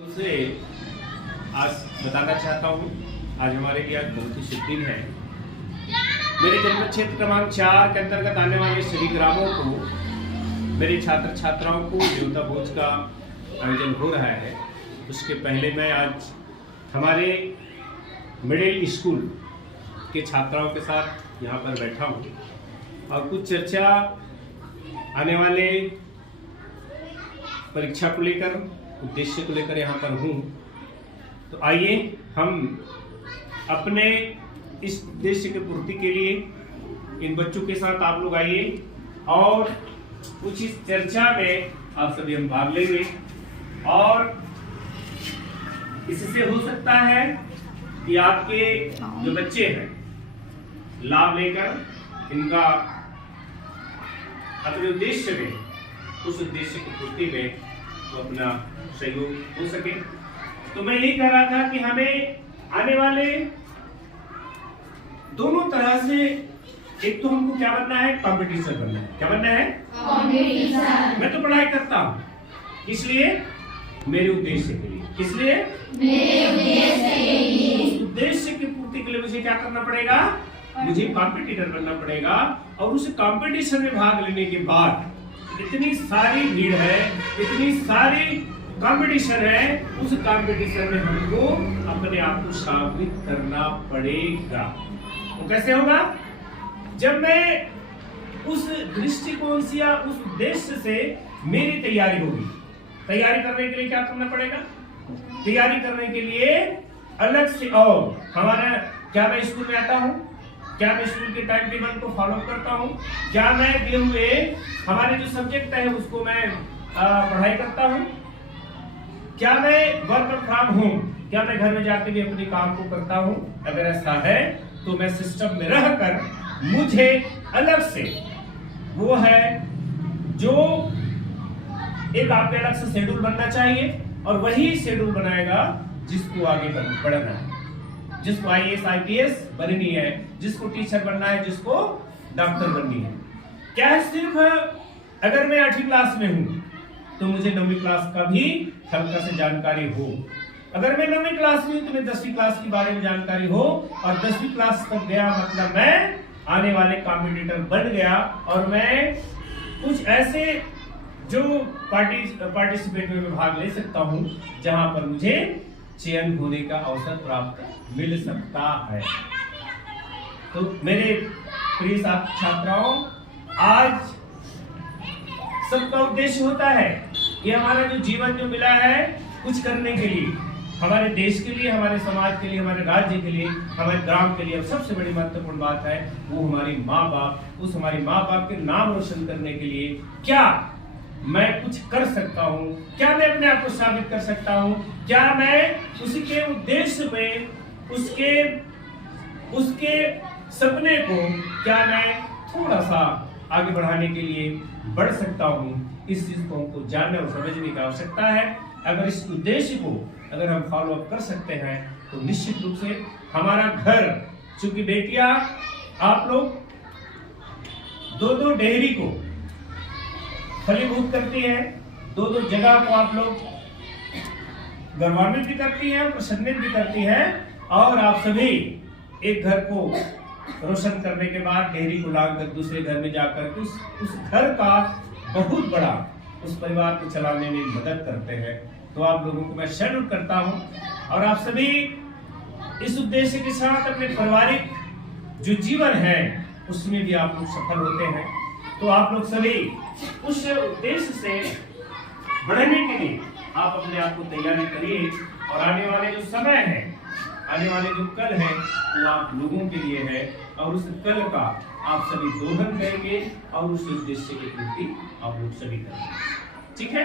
से आज बताना चाहता हूँ। आज हमारे लिए आज बहुत ही शुभ दिन है। मेरे जन्म क्षेत्र क्रमांक 4 के अंतर्गत आने वाले सभी ग्रामों को, मेरे छात्र छात्राओं को देवता भोज का आयोजन हो रहा है। उसके पहले मैं आज हमारे मिडिल स्कूल के छात्राओं के साथ यहाँ पर बैठा हूँ और कुछ चर्चा आने वाले परीक्षा को लेकर, उद्देश्य को लेकर यहाँ पर हूँ। तो आइए हम अपने इस उद्देश्य की पूर्ति के लिए इन बच्चों के साथ आप लोग आइए और कुछ इस चर्चा में आप सभी हम भाग लेंगे और इससे हो सकता है कि आपके जो बच्चे हैं लाभ लेकर इनका अपने उद्देश्य में, उस उद्देश्य की पूर्ति में तो अपना सहयोग हो सके। तो मैं यही कह रहा था कि हमें आने वाले दोनों तरह से, एक तो हमको क्या बनना है, कॉम्पिटिशन बनना है। क्या बनना है? कॉम्पिटिशन। मैं तो पढ़ाई करता हूँ, इसलिए मेरे उद्देश्य के लिए, इसलिए मेरे उद्देश्य के लिए, उस उद्देश्य की पूर्ति के लिए मुझे क्या करना पड़ेगा? मुझे कॉम्पिटिटर बनना पड़ेगा। और उस कॉम्पिटिशन में भाग लेने के बाद इतनी सारी भीड़ है, इतनी सारी कंपटीशन है, उस कंपटीशन में हमको अपने आप को साबित करना पड़ेगा। तो कैसे होगा? जब मैं उस दृष्टिकोण से या उस उद्देश्य से मेरी तैयारी होगी। तैयारी करने के लिए क्या करना पड़ेगा? तैयारी करने के लिए अलग से, और हमारा क्या मैं स्कूल में आता हूँ, क्या मैं स्कूल के टाइम टेबल को फॉलो करता हूँ, क्या मैं दिए हुए हमारे जो सब्जेक्ट है उसको मैं पढ़ाई करता हूँ, क्या मैं वर्क फ्रॉम होम, क्या मैं घर में जाके भी अपने काम को करता हूँ। अगर ऐसा है तो मैं सिस्टम में रहकर, मुझे अलग से वो है जो एक आपके अलग से शेड्यूल बनना चाहिए और वही शेड्यूल बनाएगा जिसको आगे बढ़ना है, जिसको IAS IPS बननी है, जिसको टीचर बनना है, जिसको डॉक्टर बननी है। क्या है, सिर्फ अगर मैं 8वीं क्लास में हूं तो मुझे 9वीं क्लास का भी हल्का से जानकारी हो। अगर मैं 9वीं क्लास में हूं तो मैं 10वीं क्लास के बारे में जानकारी हो, और 10वीं क्लास तक गया मतलब मैं आने वाले कॉम्पिटिटर बन गया और मैं कुछ ऐसे जो पार्टिसिपेट में भाग ले सकता हूं जहां पर मुझे चयन होने का अवसर प्राप्त मिल सकता है। तो मेरे प्रिय छात्राओं, आज सबका उद्देश्य होता है कि हमारा जो जीवन जो मिला है कुछ करने के लिए, हमारे देश के लिए, हमारे समाज के लिए, हमारे राज्य के लिए, हमारे ग्राम के लिए। अब सबसे बड़ी महत्वपूर्ण बात है वो हमारी माँ बाप, उस हमारी माँ बाप के नाम रोशन करने के लिए क्या मैं कुछ कर सकता हूँ, क्या मैं अपने आप को साबित कर सकता हूँ, क्या मैं उसी के उद्देश्य में, उसके सपने को क्या मैं थोड़ा सा आगे बढ़ाने के लिए बढ़ सकता हूँ। इस चीज को हमको जानने और समझने की आवश्यकता है। अगर इस उद्देश्य को अगर हम फॉलो अप कर सकते हैं तो निश्चित रूप से हमारा घर, चूंकि बेटियां आप लोग दो डेहरी को फलीभूत करती है, दो जगह को आप लोग गौरवान्वित भी करती है, प्रसन्नित भी करती है, और आप सभी एक घर को रोशन करने के बाद डेहरी को लाकर दूसरे घर में जाकर उस घर का बहुत बड़ा, उस परिवार को चलाने में मदद करते हैं। तो आप लोगों को मैं सैल्यूट करता हूं और आप सभी इस उद्देश्य के साथ अपने पारिवारिक जो जीवन है उसमें भी आप लोग सफल होते हैं। तो आप लोग सभी उस उद्देश्य से बढ़ने के लिए आप अपने आप को तैयारी करिए और आने वाले जो समय है, आने वाले जो कल है वो आप लोगों के लिए है, और उस कल का आप सभी दोहन करेंगे और उस उद्देश्य की पूर्ति आप लोग सभी करेंगे। ठीक है?